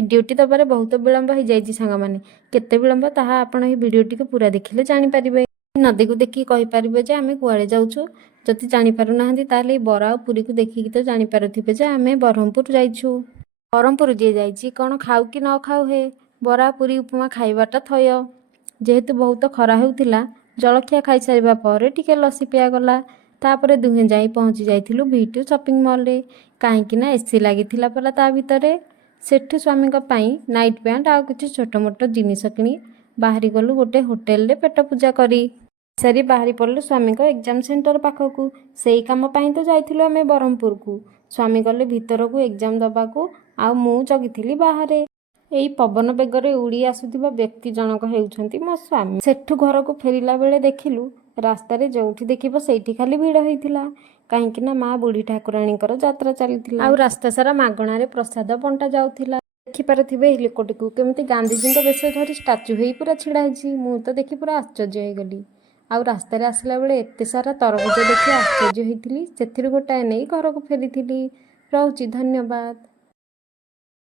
भिडियोटी दबारे बहुत विलम्ब हो जाइए सांगमाने केते विलम्ब ताहा आपण एही भिडियोटी को पूरा देखिले जानि पारिबे। नदी को देखि कहि पारिबे जे आमे कुआडे जाउछु। जदि जानि पारु नाहंती ताले बरा और पुरी को देखि तो जानि पारुथिबे जे आमे बरहमपुर जाइछु। बरहमपुर जे जाइछि कोन खाउ कि न खाउ हे बरा पुरी उपमा खाइबाटा थय। जेहेतु बहुत खरा हेउथिला जलखिया खाई सारिबा परे टिके लसी पिया गला। तापरे दुहे जाई पहुंची जाइथिलु V2 शॉपिंग मॉल रे काहेकि ना एसी लागिथिला पला ता भितरे। सेठु स्वामी का पाई नाइट पैंट आ किछि छोट मोट जिनिस किनी बाहरी गलु गोटे होटेल रे पेट पूजा करी सारी बाहरी पड़लु स्वामी को एग्जाम सेंटर पाखकू। सेई काम पाई तो जाइथिलु आमे बरहमपुर को। स्वामी गले भीतर को एग्जाम दबाकू आ मु जगिथिली बाहरे। एई पवन बेगरे उड़ी आसुथिबा व्यक्ति जनक हेउछंती मो स्वामी। सेठु घर को फेरिला बेले देखिलु रास्ता रे जोठी देखिबो सेठी खाली भीड़ होइथिला काहेकि ना माँ बुढ़ी ठाकुराणीकर यात्रा चलीथिला आ रास्ता सारा मागणा रे प्रसाद बंटा जाउथिला। देखि पारथिबे एही लोकटी को केमिति गांधीजी को बेश धरी स्टाच्यू हेई पूरा छिड़ा हेछि। मु तो देखि पूरा आश्चर्य हे गली आ रास्ता रे आसला बेले एते सारा तरबुज देखि आश्चर्य हेइथिली। सेथिरु गोटाए नै घर को फेरिथिली। रहउची धन्यवाद।